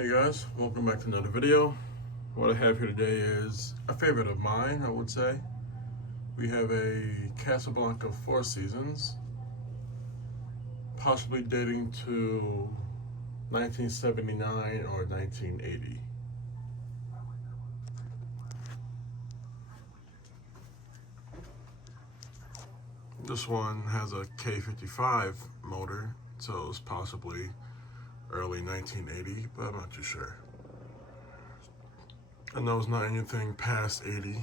Hey guys, welcome back to another video. What I have here today is a favorite of mine, I would say. We have a Casablanca Four Seasons, possibly dating to 1979 or 1980. This one has a K55 motor, so it's possibly early 1980, but I'm not too sure. I know it's not anything past 80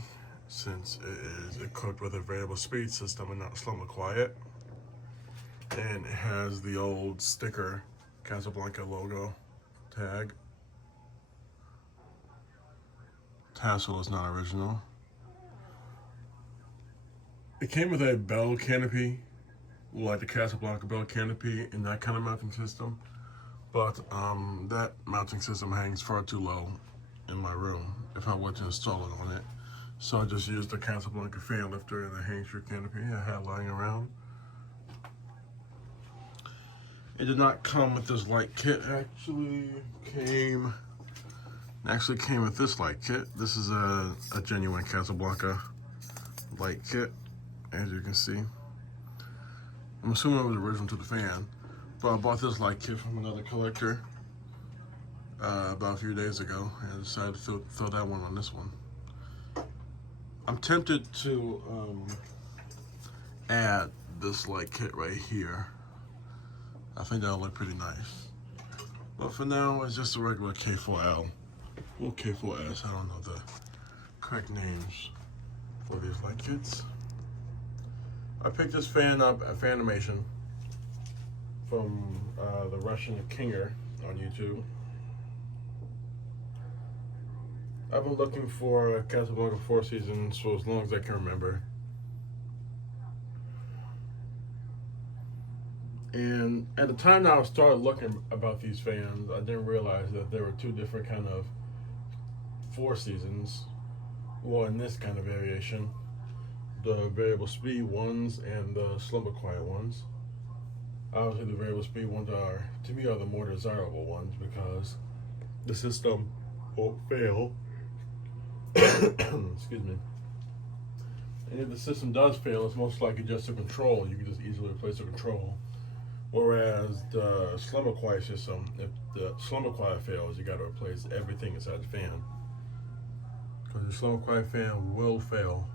since it is equipped with a variable speed system and not slow and quiet. And it has the old sticker Casablanca logo tag. Tassel is not original. It came with a bell canopy, like the Casablanca bell canopy, and that kind of mounting system. But that mounting system hangs far too low in my room if I were to install it on it. So I just used the Casablanca fan lifter and the hanger canopy I had lying around. It did not come with this light kit. It came with this light kit. This is a genuine Casablanca light kit, as you can see. I'm assuming it was original to the fan, but I bought this light kit from another collector about a few days ago and decided to throw that one on this one. I'm tempted to add this light kit right here. I think that'll look pretty nice. But for now, it's just a regular K4L or K4S. I don't know the correct names for these light kits. I picked this fan up at Fanimation from the Russian Kinger on YouTube. I've been looking for a Casablanca Four Seasons for as long as I can remember. And at the time that I started looking about these fans, I didn't realize that there were two different kind of Four Seasons. Well, in this kind of variation, the variable speed ones and the slumber quiet ones. Obviously, the variable speed ones to me, are the more desirable ones because the system won't fail. Excuse me. And if the system does fail, it's most likely just a control. You can just easily replace the control. Whereas the slumber quiet system, if the slumber quiet fails, you got to replace everything inside the fan. Because the slumber quiet fan will fail.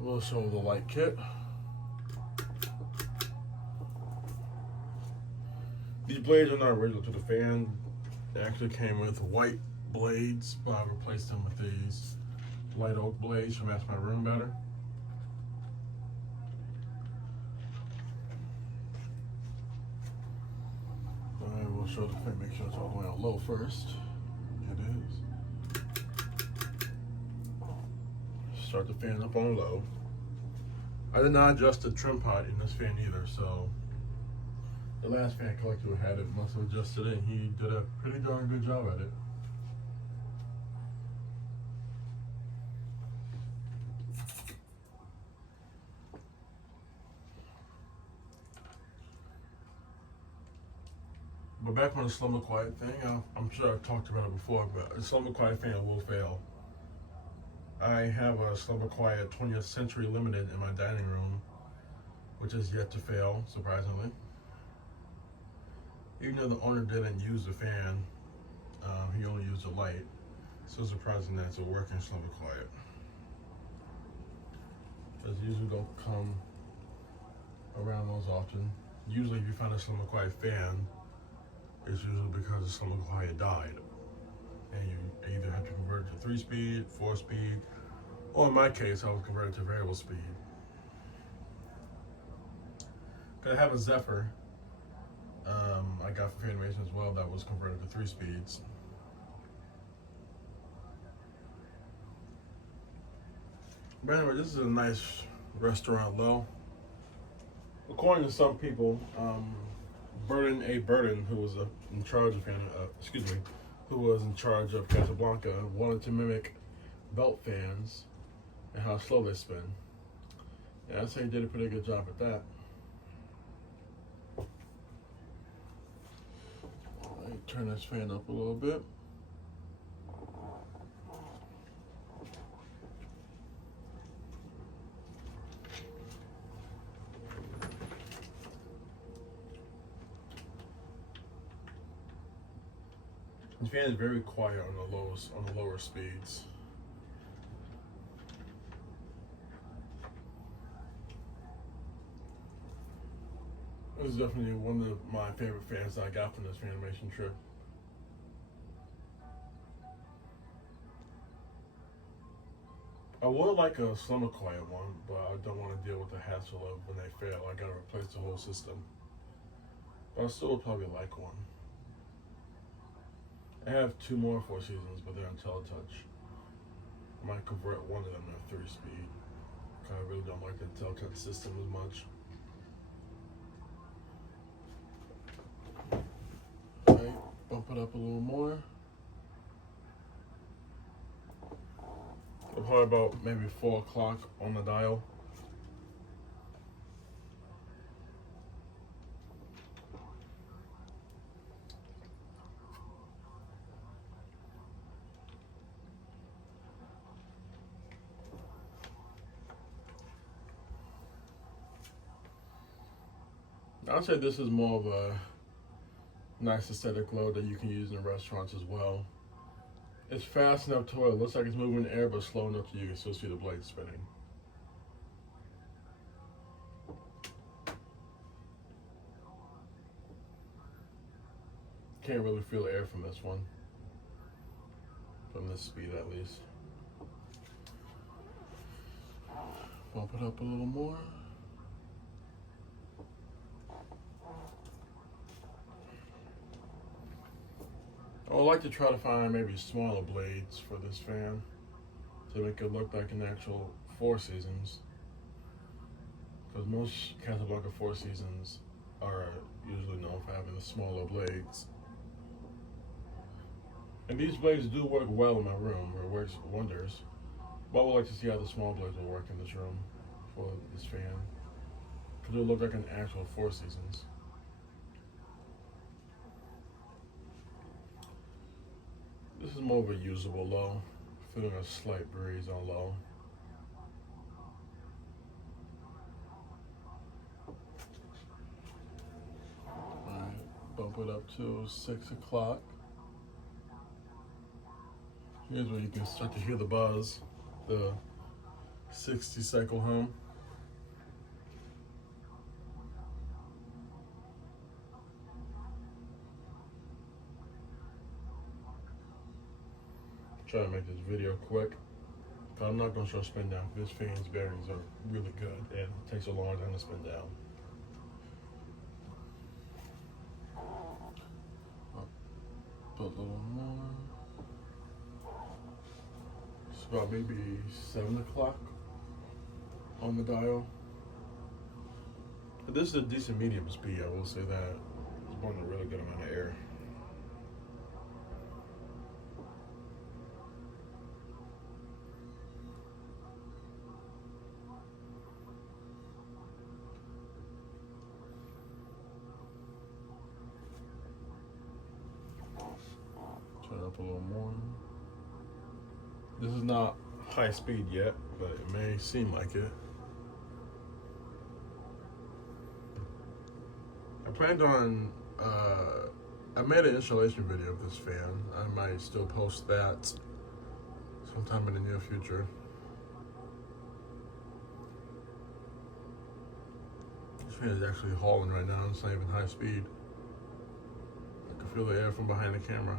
We'll show the light kit. These blades are not original to the fan. They actually came with white blades, but I replaced them with these light oak blades to match my room better. I will show the fan, make sure it's all the way on low first. It is. Start the fan up on low. I did not adjust the trim pot in this fan either, so the last fan collector who had it must have adjusted it, and he did a pretty darn good job at it. But back on the slumber quiet thing, I'm sure I've talked about it before, but a slumber quiet fan will fail. I have a slumber quiet 20th Century Limited in my dining room, which is yet to fail, surprisingly. Even though the owner didn't use the fan, he only used the light. So surprising that it's a working slumber quiet. Because usually don't come around those often. Usually if you find a slumber quiet fan, it's usually because the slumber quiet died. And you either have to convert it to 3-speed, 4-speed, or in my case, I was converted to variable speed. I have a Zephyr I got from Fanimation as well that was converted to 3 speeds. But anyway, this is a nice restaurant low. According to some people, Burden, who was in charge of who was in charge of Casablanca, wanted to mimic belt fans and how slow they spin. And I'd say he did a pretty good job at that. turn this fan up a little bit. This fan is very quiet on the lower speeds. This is definitely one of my favorite fans that I got from this Fanimation trip. I would like a slimmer quiet one, but I don't want to deal with the hassle of when they fail. I gotta replace the whole system. But I still would probably like one. I have 2 more Four Seasons, but they're on Teletouch. I might convert one of them to 3-speed. I really don't like the Teletouch system as much. Alright, bump it up a little more. Probably about maybe 4 o'clock on the dial. I'd say this is more of a nice aesthetic glow that you can use in restaurants as well. It's fast enough to where it looks like it's moving in the air, but slow enough that you can still see the blade spinning. Can't really feel air from this one. From this speed at least. Bump it up a little more. I would like to try to find maybe smaller blades for this fan to make it look like an actual Four Seasons. Because most Casablanca Four Seasons are usually known for having the smaller blades. And these blades do work well in my room, or it works wonders. But I would like to see how the small blades will work in this room for this fan. Because it'll look like an actual Four Seasons. This is more of a usable low. Feeling a slight breeze on low. Alright, bump it up to 6 o'clock. Here's where you can start to hear the buzz, the 60 cycle hum. Try to make this video quick. I'm not going to show spin down. This fan's bearings are really good and it takes a long time to spin down. Up a little more. It's about maybe 7 o'clock on the dial. But this is a decent medium speed, I will say that. It's blowing a really good amount of air. Turn up a little more. This is not high speed yet, but it may seem like it. I planned on, I made an installation video of this fan. I might still post that sometime in the near future. This fan is actually hauling right now. It's not even high speed. I can feel the air from behind the camera.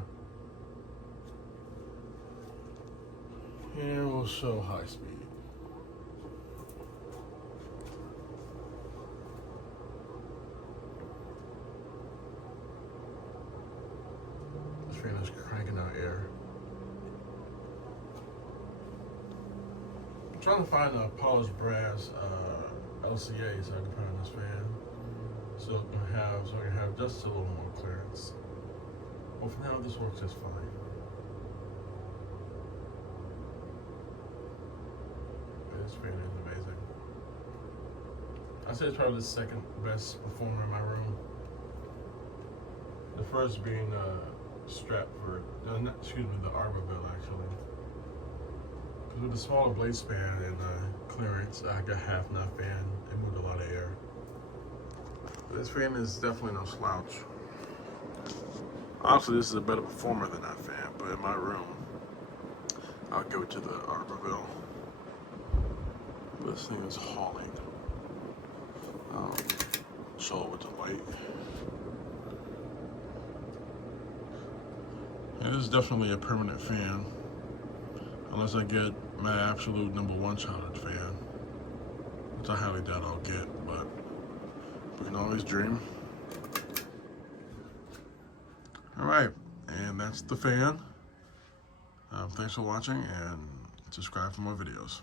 And we'll show high speed. This fan is cranking out air. I'm trying to find a polished brass LCA so I can put on this fan. So I can have just a little more clearance. But for now, this works just fine. This fan is amazing. I'd say it's probably the second best performer in my room. The first being strap for, not, excuse me, the arbor bell actually. Because with the smaller blade span and clearance, I got half nut fan. It moved a lot of air. This fan is definitely no slouch. Honestly, this is a better performer than that fan, but in my room, I'll give it to the arbor bell. This thing is hauling. Show it with the light. And this is definitely a permanent fan, unless I get my absolute #1 challenge fan, which I highly doubt I'll get, but we can always dream. Alright, and that's the fan. Thanks for watching, and subscribe for more videos.